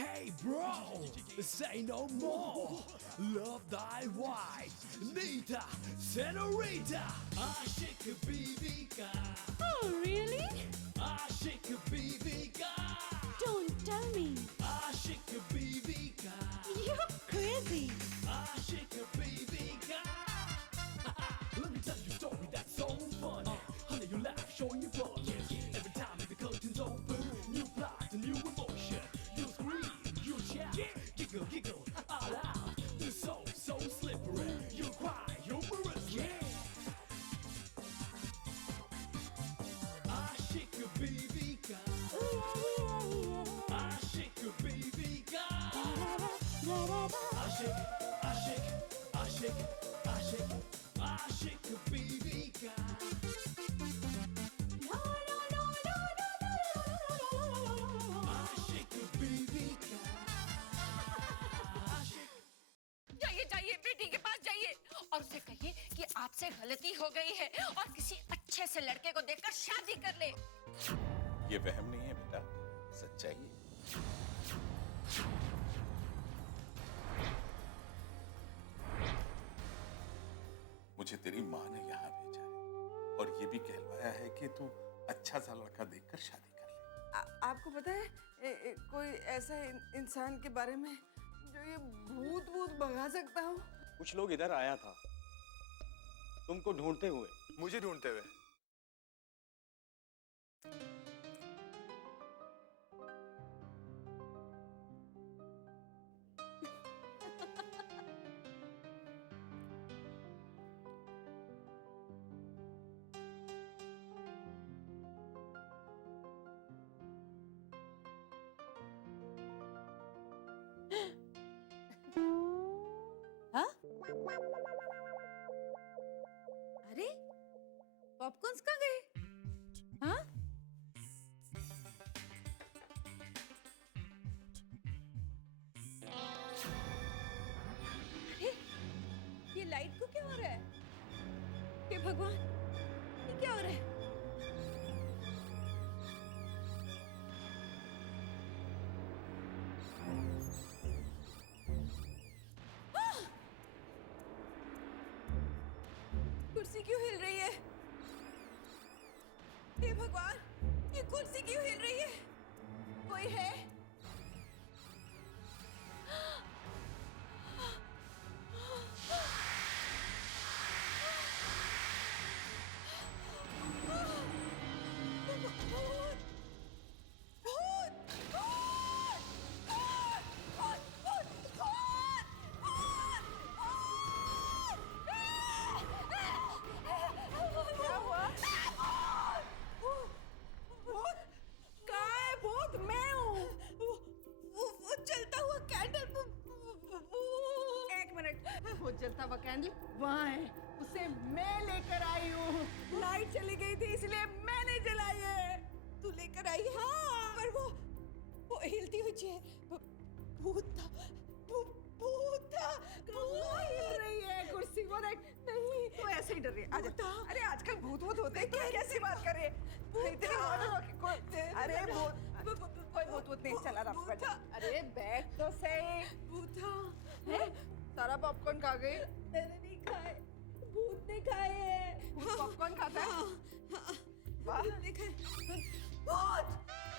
Hey bro, say no more. Love thy wife, Nita, Senorita. Aşık Bibika. Oh, really? Aşık Bibika. Don't tell me. Aşık Bibika. You're crazy. Aşık Bibika. Let me tell you a story that's so funny. Honey, you laugh, showing your fun. Every time the curtains open, new plot, a new emotion. You scream, you shout, giggle, giggle, all out. You're so slippery. You cry, humorous, yeah. Aşık Bibika. Aşık Bibika. Aşık, aşık, aşık, aşık, aşık Bibika. Aşık Bibika. Aşık. जाइए जाइए बेटी के पास जाइए और उसे कहिए कि आपसे गलती हो गई है और किसी अच्छे से लड़के को देखकर शादी कर ले। ये वहम नहीं है बेटा, सच्चाई है। मुझे तेरी माँ ने यहाँ भेजा है और ये भी कहलवाया है कि तू अच्छा सा लड़का देखकर शादी कर ले। आपको पता है कोई ऐसा इंसान के बारे में जो ये भूत भगा सकता हो? कुछ लोग इधर आया था तुमको ढूंढते हुए। मुझे ढूंढते हुए? हाँ? अरे पॉपकॉर्न्स कहाँ गए? हाँ? अरे, ये लाइट को क्या हो रहा है? हे भगवान, ये क्या हो रहा है? कुर्सी क्यों हिल रही है? हे भगवान, ये कुर्सी क्यों हिल रही है? कोई है? भूत! भूत! भूत! भूत! भूत! भूत! क्या हुआ? भूत? कहाँ है भूत? मैं हूँ। वो चलता हुआ कैंडल। एक मिनट, वो चलता हुआ कैंडल वहाँ है। उसे मैं लेकर आई हूँ। लाइट चली गई थी इसलिए मैंने जलाई है। तू लेकर आई है? हाँ। पर वो हिलती हुई चेयर भूत था। भूत था। कहाँ हिल रही है कुर्सी? वो देख। नहीं, तू ऐसे ही डर रही है। आजा। अरे आजकल भूत होते हैं। क्या कैसी बात कर रही है? इतनी अरे भूत कोई भूत नहीं। चला रहा बैठ। अरे बैठ तो सही। भूत है? सारा पॉपकॉर्न खा गई? मैंने नहीं खाए। भूत ने खाए हैं। भूत पॉपकॉर्न खाता है? वाह। भूत!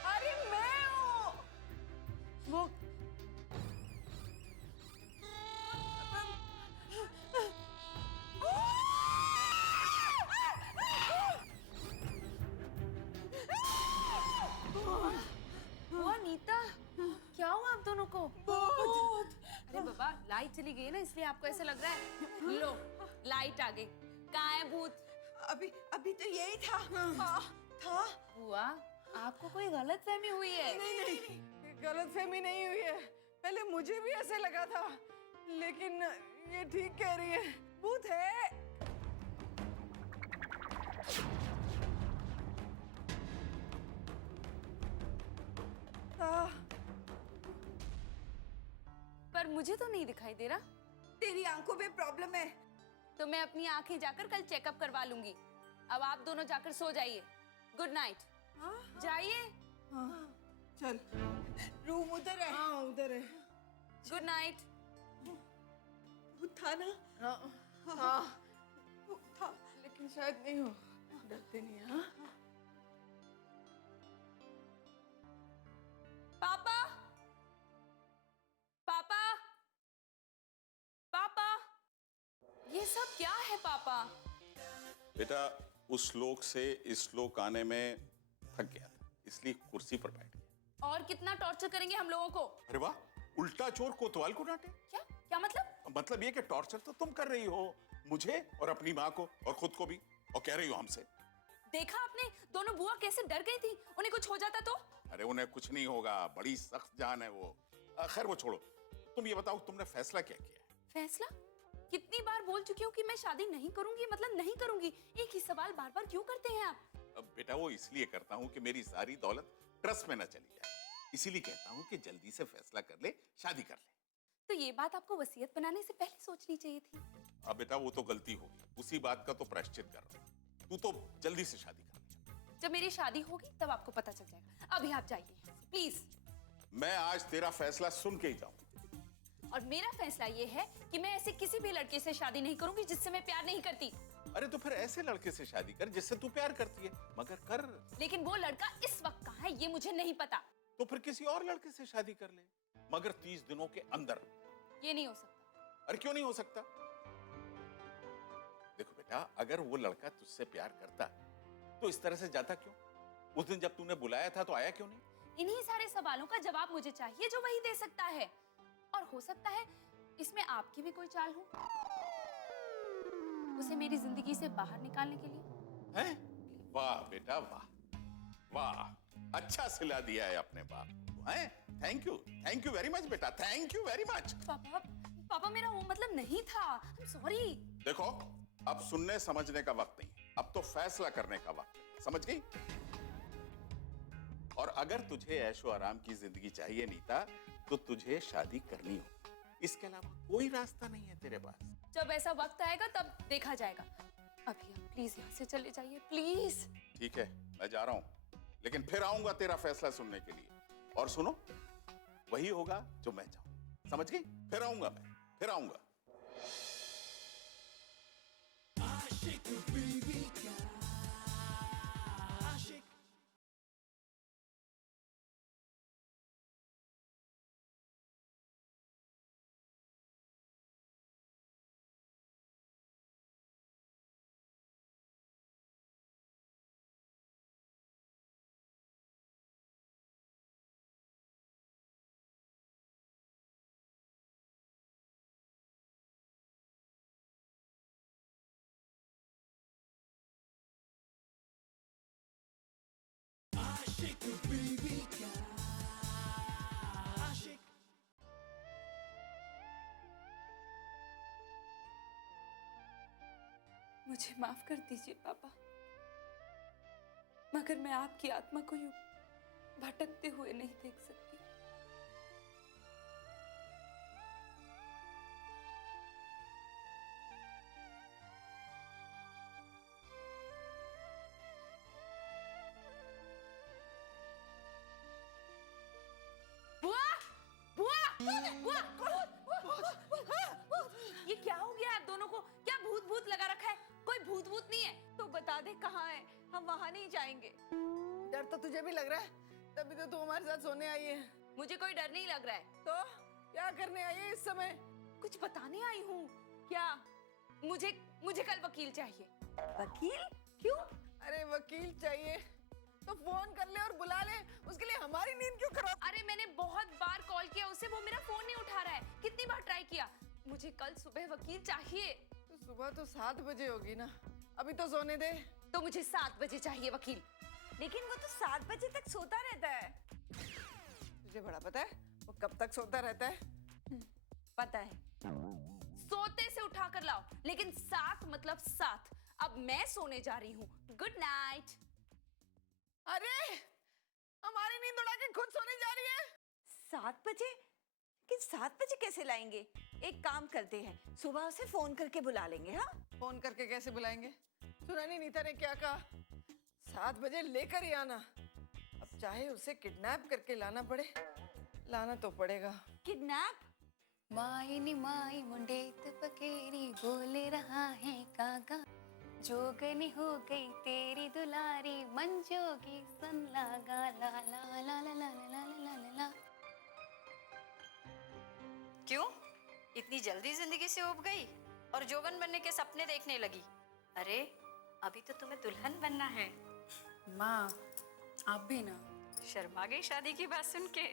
अरे मैं हूँ। वो वो नीता, क्या हुआ आप दोनों को? भूत! अरे बाबा, लाइट चली गई ना इसलिए आपको ऐसा लग रहा है। लो, लाइट आ गई। कहाँ है भूत? अभी तो यही था। हाँ, था। बुआ, आपको कोई गलतफहमी हुई है? नहीं, गलतफहमी नहीं हुई है। पहले मुझे भी ऐसे लगा था, लेकिन ये ठीक कह रही है। भूत है। पर मुझे तो नहीं दिखाई दे रहा। तेरी आंखों में प्रॉब्लम है। तो मैं अपनी आंखें जाकर कल चेकअप करवा लूंगी। अब आप दोनों जाकर सो जाइए। Good night. जाइए। चल, रूम उधर है। हाँ, उधर गुड नाइट। वो था ना? हाँ वो था। लेकिन शायद नहीं हो, डरते नहीं। हाँ पापा, पापा, पापा, ये सब क्या है पापा? बेटा उस श्लोक से इस श्लोक आने में थक गया था, इसलिए कुर्सी पर बैठ गया। और कितना टॉर्चर करेंगे हम लोगों को? अरे वाह, उल्टा चोर कोतवाल को डांटे। क्या क्या मतलब? मतलब ये कि टॉर्चर तो तुम कर रही हो मुझे और अपनी माँ को और खुद को भी, और कह रही हो हमसे। देखा आपने दोनों बुआ कैसे डर गई थी, उन्हें कुछ हो जाता तो? अरे उन्हें कुछ नहीं होगा, बड़ी सख्त जान है वो। खैर वो छोड़ो, तुम ये बताओ तुमने फैसला क्या किया है? फैसला? कितनी बार बोल चुकी हूँ कि मैं शादी नहीं करूंगी, मतलब नहीं करूंगी। एक ही सवाल बार बार क्यों करते हैं आप? अब बेटा वो इसलिए करता हूँ कि मेरी सारी दौलत ट्रस्ट में न चली जाए, इसीलिए कहता हूँ कि जल्दी से फैसला कर ले, शादी कर ले। तो ये बात आपको वसीयत बनाने से पहले सोचनी चाहिए थी। अब बेटा वो तो गलती होगी, उसी बात का तो प्रायश्चित कर रहा हूँ। तू तो जल्दी से शादी कर ले। जब मेरी शादी होगी तब आपको पता चल जाएगा। अभी आप जाइए प्लीज। मैं आज तेरा फैसला सुन के ही जाऊँ। और मेरा फैसला ये है कि मैं ऐसे किसी भी लड़के से शादी नहीं करूंगी जिससे मैं प्यार नहीं करती। अरे तो फिर ऐसे लड़के से शादी कर जिससे तू प्यार करती है, मगर कर। लेकिन वो लड़का इस वक्त कहाँ है ये मुझे नहीं पता। तो फिर किसी और लड़के से शादी कर ले, मगर 30 दिनों के अंदर। ये नहीं हो सकता। अरे क्यों नहीं हो सकता? देखो बेटा, अगर वो लड़का तुझसे प्यार करता तो इस तरह से जाता क्यों? उस दिन जब तूने बुलाया था तो आया क्यों नहीं? इन्हीं सारे सवालों का जवाब मुझे चाहिए जो वही दे सकता है। और हो सकता है इसमें आपकी भी कोई चाल हो, उसे मेरी जिंदगी से बाहर निकालने के लिए। हैं? वाह बेटा वाह, वाह, अच्छा सिला दिया है अपने बाप को। हैं? थैंक यू वेरी मच बेटा, थैंक यू वेरी मच। पापा, पापा मेरा वो मतलब नहीं था। I'm sorry। देखो अब सुनने समझने का वक्त नहीं, अब तो फैसला करने का वक्त है, समझ गई? और अगर तुझे ऐशो आराम की जिंदगी चाहिए नीता, तो तुझे शादी करनी हो, इसके अलावा कोई रास्ता नहीं है तेरे पास। जब ऐसा वक्त आएगा तब देखा जाएगा। अभी आप प्लीज यहाँ से चले जाइए, प्लीज। ठीक है, मैं जा रहा हूं, लेकिन फिर आऊंगा तेरा फैसला सुनने के लिए। और सुनो, वही होगा जो मैं चाहूं, समझ गई? फिर आऊंगा मैं, फिर आऊंगा। आशिक बीवी का आशिक। आशिक बीवी का आशिक। मुझे माफ कर दीजिए पापा, मगर मैं आपकी आत्मा को यूं भटकते हुए नहीं देख सकती। बुआ, बुआ, बुआ, ये क्या हो गया आप दोनों को? क्या भूत भूत लगा रखा है? कोई भूत भूत नहीं है तो बता दे कहाँ है, हम वहाँ नहीं जाएंगे। डर तो तुझे भी लग रहा है, तभी तो तू हमारे साथ सोने आई है। मुझे कोई डर नहीं लग रहा है। तो क्या करने आई है इस समय? कुछ बताने आई हूँ। क्या? मुझे मुझे कल वकील चाहिए। वकील? क्यों? अरे वकील चाहिए तो फोन कर ले और बुला ले, उसके लिए हमारी नींद क्यों खराब? अरे मैंने बहुत बार कॉल किया उसे, वो मेरा फोन नहीं उठा रहा है। कितनी बार ट्राई किया। मुझे कल सुबह वकील चाहिए। तो सुबह तो 7 बजे होगी ना, अभी तो सोने दे। तो मुझे 7 बजे चाहिए वकील। लेकिन वो तो 7 बजे तक सोता रहता है। तुझे बड़ा पता है वो कब तक सोता रहता है? पता है। सोते से उठा कर लाओ, लेकिन 7 मतलब 7। अब मैं सोने जा रही हूँ। Good night. अरे हमारी नींद उड़ा के खुद सोने जा रही है। 7 बजे? लेकिन 7 बजे कैसे लाएंगे? एक काम करते हैं, सुबह उसे फोन करके बुला लेंगे। हाँ, फोन करके कैसे बुलाएंगे? सुना नहीं नीता ने क्या कहा? 7 बजे लेकर ही आना। अब चाहे उसे किडनैप करके लाना पड़े, लाना तो पड़ेगा। किडनैप? माई नी माई मुंडेत पकेरी बोले रहा है काका, जोगनी हो गई तेरी दुलारी मन जोगी सन लागा ला ला ला ला ला ला ला ला ला। क्यों इतनी जल्दी जिंदगी से उब गई और जोगन बनने के सपने देखने लगी? अरे अभी तो तुम्हें दुल्हन बनना है। माँ आप भी ना। शर्मा गई शादी की बात सुन के?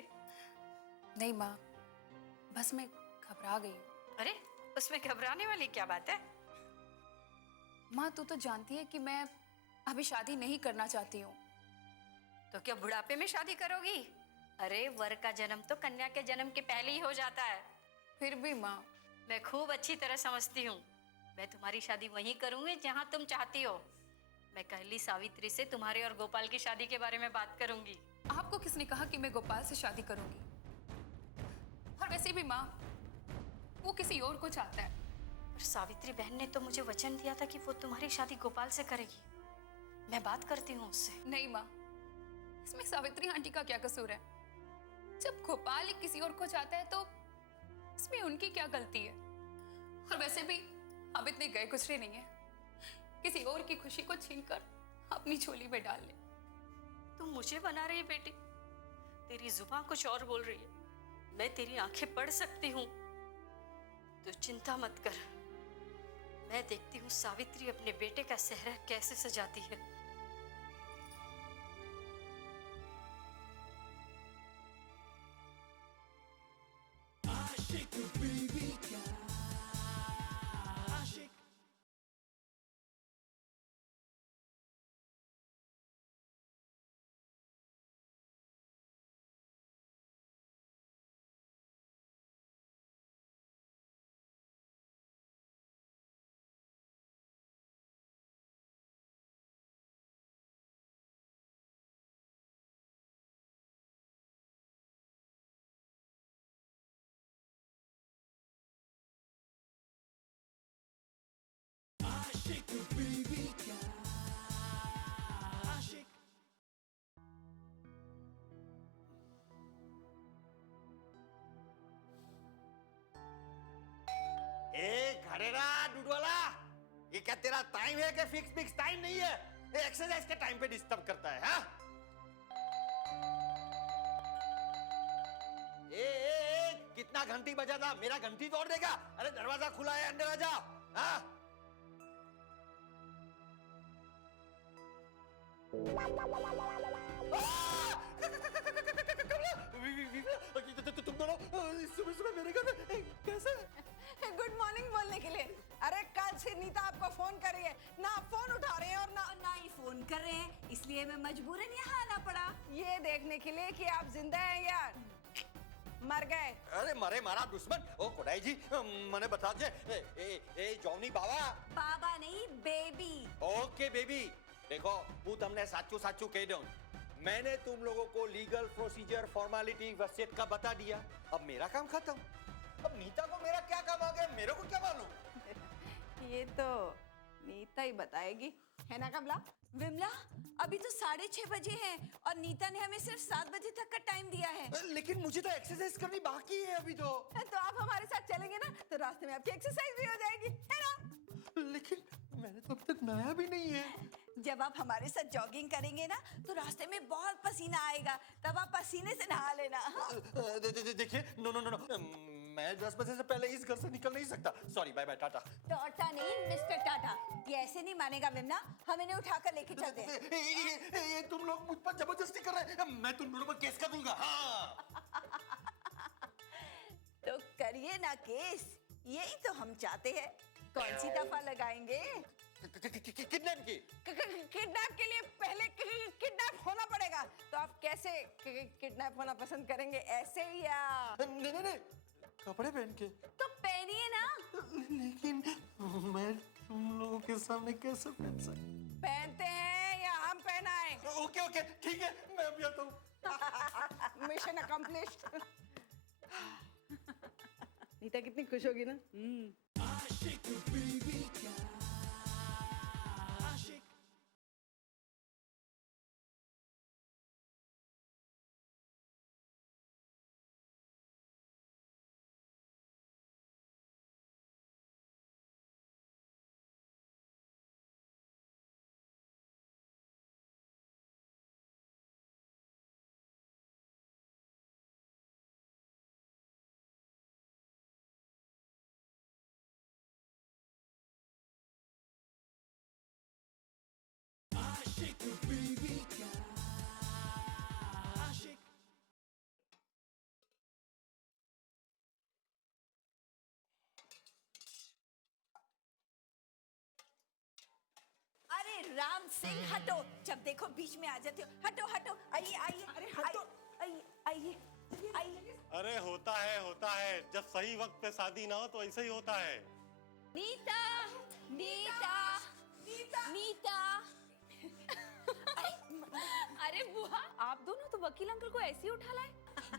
नहीं माँ, बस मैं घबरा गई हूँ। अरे उसमें घबराने वाली क्या बात है? माँ तू तो जानती है कि मैं अभी शादी नहीं करना चाहती हूँ। तो क्या बुढ़ापे में शादी करोगी? अरे वर का जन्म तो कन्या के जन्म के पहले ही हो जाता है। फिर भी माँ। मैं खूब अच्छी तरह समझती हूँ। मैं तुम्हारी शादी वहीं करूंगी जहाँ तुम चाहती हो। मैं कहली सावित्री से तुम्हारे और गोपाल की शादी के बारे में बात करूंगी। आपको किसने कहा कि मैं गोपाल से शादी करूंगी? और वैसे भी माँ, वो किसी और को चाहता है। पर सावित्री बहन ने तो मुझे वचन दिया था कि वो तुम्हारी शादी गोपाल से करेगी। मैं बात करती हूँ उससे। नहीं माँ, इसमें सावित्री आंटी का क्या कसूर है? जब गोपाल ही किसी और को चाहता है तो इसमें उनकी क्या गलती है? और वैसे भी हम इतने गए गुजरे नहीं है, किसी और की खुशी को छीनकर अपनी झोली में डाल ले। तुम मुझे बना रही बेटी, तेरी जुबान कुछ और बोल रही है। मैं तेरी आंखें पढ़ सकती हूँ। तो चिंता मत कर, मैं देखती हूँ सावित्री अपने बेटे का सेहरा कैसे सजाती है। आशिक बीवी का आशिक। आशिक बीवी का आशिक। ए घरेरा डूडवाला, ये क्या तेरा टाइम है कि फिक्स फिक्स टाइम नहीं है? ये एक्सरसाइज के टाइम पे डिस्टर्ब करता है, हाँ? कितना घंटी बजा था? मेरा घंटी तोड़ देगा? अरे दरवाजा खुला है, अंदर आ जाओ, हाँ? तुम दोनों सुबह सुबह मेरे घर में कैसे? गुड मॉर्निंग बोलने के लिए। अरे कल से नीता आपको फोन कर रही है, ना आप फोन उठा रहे हैं और ना ही फोन कर रहे हैं, इसलिए मैं मजबूरन यहाँ आना पड़ा। ये देखने के लिए कि आप जिंदा हैं या मर गए। अरे मरे मारा दुश्मन। ओ कोडाई जी, मने बता दे। ए जॉनी बाबा। बाबा नहीं, बेबी। ओके बेबी, देखो वो तुमने साचू साचू कह दो। मैंने तुम लोगों को लीगल प्रोसीजर फॉर्मेलिटी वसीयत का बता दिया। अब मेरा काम खत्म। अब नीता को मेरा क्या काम आ गया, मेरे को क्या मालूम? ये तो नीता ही बताएगी, है ना कमला? विमला, अभी तो 6:30 बजे हैं और नीता ने हमें सिर्फ 7 बजे तक का टाइम दिया है। लेकिन मुझे तो एक्सरसाइज करनी बाकी है अभी तो। तो आप हमारे साथ चलेंगे ना, तो रास्ते में आपकी एक्सरसाइज भी हो जाएगी, है ना? लेकिन मैंने तो अब तक नहाया भी नहीं है। जब आप हमारे साथ जॉगिंग करेंगे ना, तो रास्ते में बहुत पसीना आएगा, तब आप पसीने से नहा लेना। देखिए, नो, मैं 10 बजे से पहले इस घर से निकल नहीं सकता। Sorry, bye bye, tata. Tata नहीं, मिस्टर टाटा। ये ऐसे नहीं मानेगा विमला, हम इन्हें उठाकर लेके चलते हैं। ये तुम लोग मुझ पर जबरदस्ती कर रहे हैं। मैं तुम दोनों पर केस कर दूंगा। हाँ। तो करिए ना केस, यही तो हम चाहते हैं। कौन सी दफा लगाएंगे? किडनैप की? किडनैप के लिए पहले किडनैप होना पड़ेगा। तो आप कैसे किडनैप होना पसंद करेंगे, ऐसे या? नहीं, कपड़े पहन के। तो पहनिए ना। लेकिन मैं तुम लोगों के सामने कैसे पहन सकता? पहनते हैं या हम पहनाएं? ओके, ठीक है, मैं अभी आता हूँ। Mission accomplished. नीता कितनी खुश होगी ना? आशिक बीवी का राम सिंह हटो, जब देखो बीच में आ जाते हो। हटो हटो, आइए आइए, अरे हटो, आइए आइए आइए। अरे होता है, जब सही वक्त पे शादी ना हो तो ऐसे ही होता है। नीता नीता नीता नीता। अरे बुआ, आप दोनों तो वकील अंकल को ऐसे ही उठा लाए।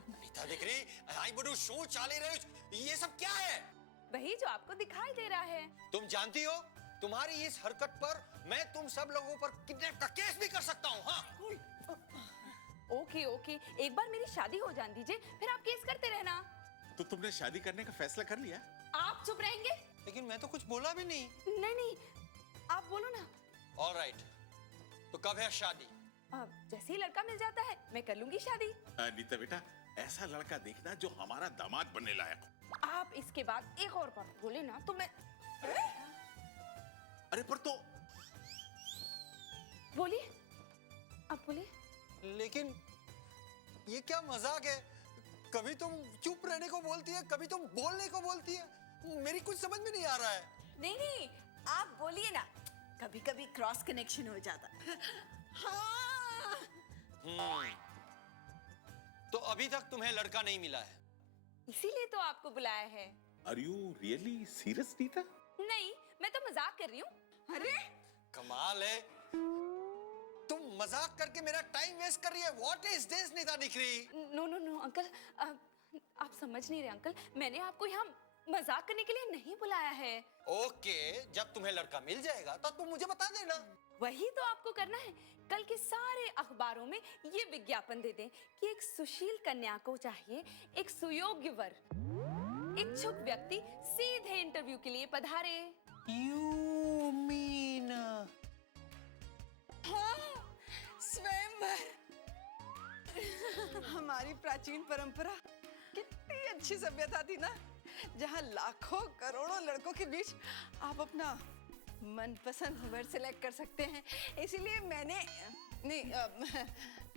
नीता देख रही, आई बड़ू शो चाले रहे, ये सब क्या है? वही जो आपको दिखाई दे रहा है। तुम जानती हो, तुम्हारी इस हरकत पर मैं तुम सब लोगों पर किडनैप का केस भी कर सकता हूँ। हाँ ओके ओके, एक बार मेरी शादी हो जाने दीजिए, फिर आप केस करते रहना। तो तुमने शादी करने का फैसला कर लिया? आप चुप रहेंगे? लेकिन मैं तो कुछ बोला भी नहीं। नहीं, आप बोलो ना। ऑलराइट, तो कब है शादी? जैसे ही लड़का मिल जाता है मैं कर लूंगी शादी। नीता बेटा, ऐसा लड़का देखना जो हमारा दामाद बनने लायक हो। आप इसके बाद एक और बात बोले ना तो मैं। अरे पर तो बोलिए, आप बोलिए। लेकिन ये क्या मजाक है? कभी तुम चुप रहने को बोलती है, कभी तुम बोलने को बोलती है, मेरी कुछ समझ में नहीं आ रहा है। नहीं नहीं, आप बोलिए ना, कभी कभी क्रॉस कनेक्शन हो जाता। हाँ। तो अभी तक तुम्हें लड़का नहीं मिला है? इसीलिए तो आपको बुलाया है। Are you really serious Neeta? नहीं, मैं तो मजाक कर रही हूँ। अरे कमाल है, तुम मजाक करके मेरा टाइम वेस्ट कर रही है। व्हाट इज दिस नीता दिखरी? नो अंकल, आप समझ नहीं रहे अंकल, मैंने आपको यहाँ मजाक करने के लिए नहीं बुलाया है। ओके, जब तुम्हें लड़का मिल जाएगा तो तुम मुझे बता देना। वही तो आपको करना है। कल के सारे अखबारों में ये विज्ञापन दे दें कि एक सुशील कन्या को चाहिए एक सुयोग्य वर। इच्छुक व्यक्ति सीधे इंटरव्यू के लिए पधारे। You mean हाँ, स्वयंवर। हमारी प्राचीन परंपरा कितनी अच्छी सभ्यता थी ना, जहाँ लाखों करोड़ों लड़कों के बीच आप अपना मनपसंद वर सिलेक्ट कर सकते हैं। इसीलिए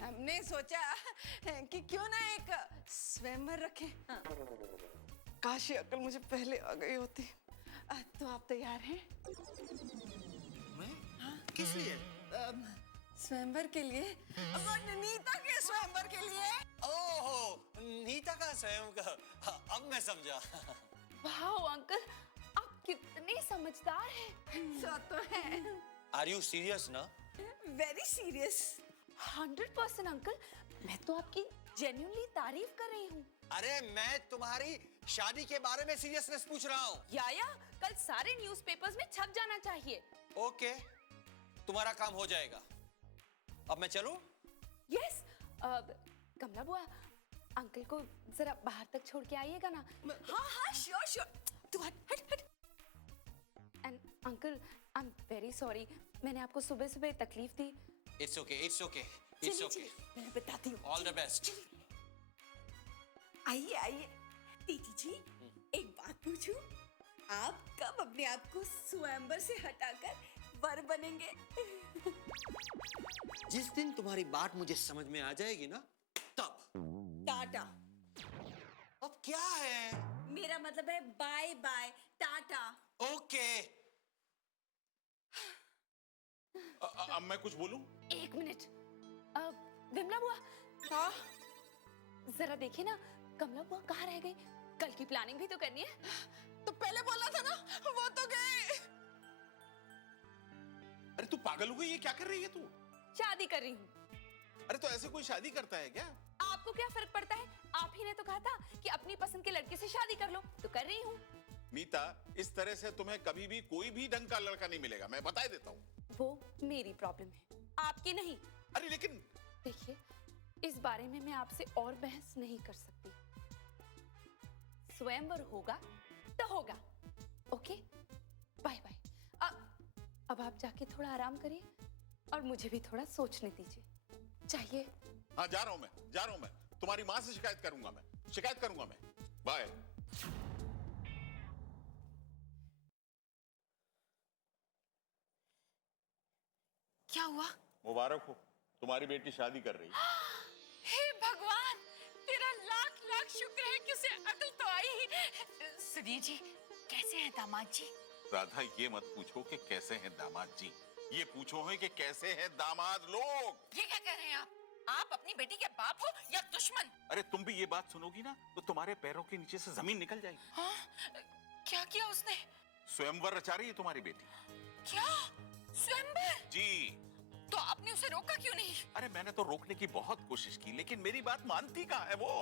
हमने सोचा कि क्यों ना एक स्वयंवर रखें। काश ये अक्ल मुझे पहले आ गई होती। तो आप तैयार हैं? मैं? किस लिए? स्वयंवर के लिए, नीता के स्वयंवर के लिए। ओहो, नीता का स्वयं का, अब मैं समझा। वाह अंकल, आप कितने समझदार हैं। सो तो है। आर यू सीरियस ना? Very serious. 100% अंकल, मैं तो आपकी जेन्युइनली तारीफ कर रही हूँ। अरे मैं तुम्हारी शादी के बारे में सीरियसनेस पूछ रहा हूँ। या कल सारे न्यूज़पेपर्स में छप जाना चाहिए। ओके, तुम्हारा काम हो जाएगा। अब मैं चलूं? यस, कमला बुआ, अंकल को जरा बाहर तक छोड़ के आइएगा ना। हाँ हाँ, श्योर श्योर। तू हट हट हट। And uncle, I am very sorry, मैंने आपको सुबह सुबह तकलीफ दी। It's okay, it's okay, it's चलिए ओके। चलिए, मैं बताती हूँ। All the best. आइए आइए। दीदी जी, एक बात पूछूं? आप कब अपने आप को स्वयंवर से हटाकर वर बनेंगे? जिस दिन तुम्हारी बात मुझे समझ में आ जाएगी ना, तब। टाटा। अब क्या है? मेरा मतलब है बाय बाय, टाटा। ओके। अब मैं कुछ बोलूं? एक मिनट, विमला बुआ। हाँ, जरा देखिए ना, कमला बुआ कहाँ रह गई? कल की प्लानिंग भी तो करनी है। तो पहले बोला था ना, वो तो गए। अरे तू पागल हो गई, ये क्या कर रही है तू? शादी कर रही हूँ। अरे तो ऐसे कोई शादी करता है क्या? आपको क्या फर्क पड़ता है? आप ही ने तो कहा था कि अपनी पसंद के लड़के से शादी कर लो, तो कर रही हूँ। नीता, इस तरह से तुम्हें कभी भी कोई भी ढंग का लड़का नहीं मिलेगा, मैं बता देता हूँ। वो मेरी प्रॉब्लम है, आपकी नहीं। अरे लेकिन देखिए, इस बारे में मैं आपसे और बहस नहीं कर सकती। स्वयंवर होगा तो होगा। Okay, bye bye. अब आप जाके थोड़ा आराम करिए और मुझे भी थोड़ा सोचने दीजिए। चाहिए? हाँ, जा रहा हूं मैं। तुम्हारी माँ से शिकायत करूंगा मैं। बाय। क्या हुआ? मुबारक हो, तुम्हारी बेटी शादी कर रही है। हे भगवान, तेरा लाख लाख शुक्र है कि उसे अकल तो आई ही। सुनिए जी, कैसे हैं दामाद जी? राधा, ये मत पूछो कि कैसे हैं दामाद जी, ये पूछो है कि कैसे हैं दामाद लोग। ये क्या कह रहे हैं आप अपनी बेटी के बाप हो या दुश्मन? अरे तुम भी ये बात सुनोगी ना तो तुम्हारे पैरों के नीचे से जमीन निकल जाएगी। हाँ? क्या किया उसने? स्वयंवर रचा रही है तुम्हारी बेटी। क्या? स्वयंवर? जी। तो आपने उसे रोका क्यों नहीं? अरे मैंने तो रोकने की बहुत कोशिश की, लेकिन मेरी बात मानती कहाँ है वो।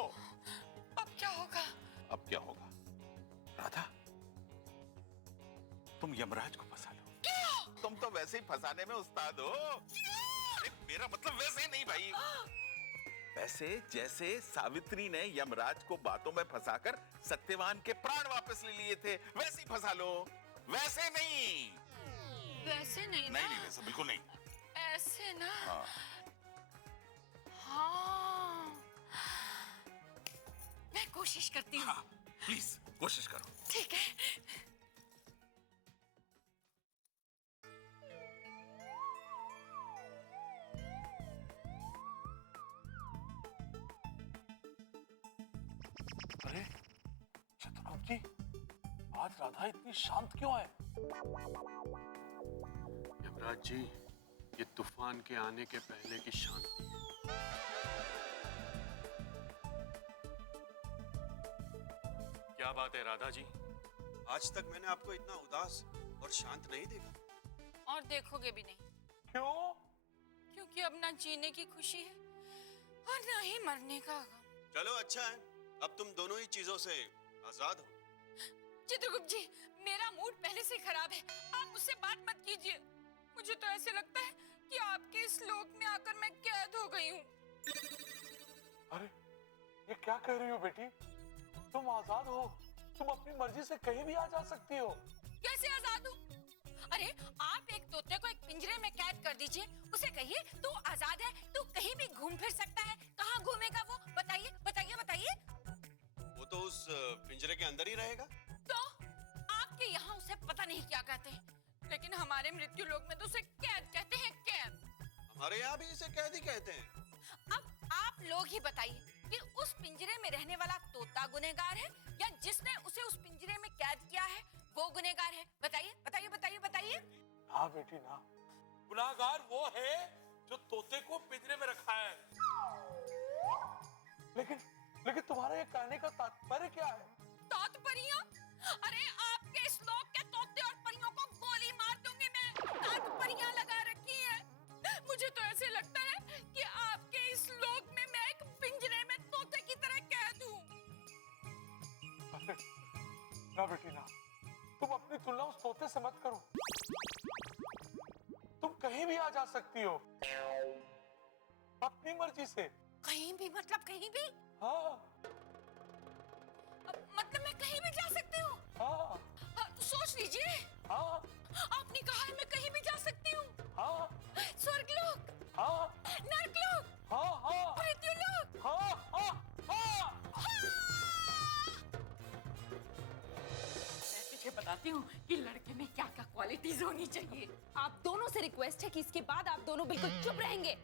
अब क्या होगा? अब क्या होगा? राधा, तुम यमराज को फंसा लो। क्या? तुम तो वैसे ही फंसाने में उस्ताद हो। अरे मेरा मतलब वैसे नहीं भाई, वैसे जैसे सावित्री ने यमराज को बातों में फंसाकर सत्यवान के प्राण वापस ले लिए थे, वैसे ही फंसा लो। वैसे नहीं। वैसे नहीं ना? नहीं, वैसे बिल्कुल नहीं। ऐसे ना? हाँ। हाँ। मैं कोशिश करती हूँ। हाँ, प्लीज कोशिश करो। ठीक है। अरे शत्रुघ्न जी, आज राधा इतनी शांत क्यों है? यमराज जी, ये तूफान के आने के पहले की शांति है। क्या बात है राधा जी, आज तक मैंने आपको इतना उदास और शांत नहीं देखा। और देखोगे भी नहीं। क्यों? क्योंकि अब ना जीने की खुशी है और ना ही मरने का गम। चलो अच्छा है, अब तुम दोनों ही चीजों से आजाद हो। चित्रगुप्त जी, मेरा मूड पहले से खराब है, आप मुझसे बात मत कीजिए। मुझे तो ऐसे लगता है कि आपके इस लोक में आकर मैं कैद हो गई हूँ। अरे ये क्या कह रही हो बेटी? तुम आजाद हो, तुम अपनी मर्जी से कहीं भी आ जा सकती हो। कैसे आजाद हूँ? अरे आप एक तोते को एक पिंजरे में कैद कर दीजिए, उसे कहिए तू आजाद है, तू कहीं भी घूम फिर सकता है। कहाँ घूमेगा वो? बताइए बताइए बताइए। वो तो उस पिंजरे के अंदर ही रहेगा। तो आपके यहाँ उसे पता नहीं क्या कहते हैं, लेकिन हमारे मृत्यु लोक में तो उसे कैद कहते हैं, कैद। हमारे यहाँ भी इसे कैद ही कहते हैं। अब आप लोग ही बताइए कि उस पिंजरे में रहने वाला तोता गुनहगार है या जिसने उसे उस पिंजरे में कैद किया है वो गुनहगार है? बताइए बताइए बताइए बताइए। हाँ बेटी ना, गुनाहगार वो है जो तोते को पिंजरे में रखा है। लेकिन तुम्हारा ये कहने का तात्पर्य क्या है? तात्पर्य? अरे आपके इस लोक के तोते और परियों को गोली मार दूंगी मैं। तात्पर्य लगा रखी है। मुझे तो ऐसे लगता है कि आपके इस लोक में मैं एक पिंजरे में तोते की तरह कैद हूँ। ना बेटी ना, तुम अपनी तुलना उस तोते से मत करो। तुम कहीं भी आ जा सकती हो अपनी मर्जी से। कहीं भी मतलब कहीं भी? हाँ मतलब मैं कहीं भी जा सकती हूँ? हाँ तो सोच लीजिए। हाँ आपने कहा है मैं कहीं भी जा सकती हूँ। हाँ स्वर्गलोक, हाँ नरकलोक, हाँ हाँ मृत्युलोक। हाँ हाँ हाँ। मैं तुझे बताती हूँ कि लड़के में क्या क्या क्वालिटीज होनी चाहिए। आप दोनों से रिक्वेस्ट है कि इसके बाद आप दोनों बिल्कुल चुप रहेंगे।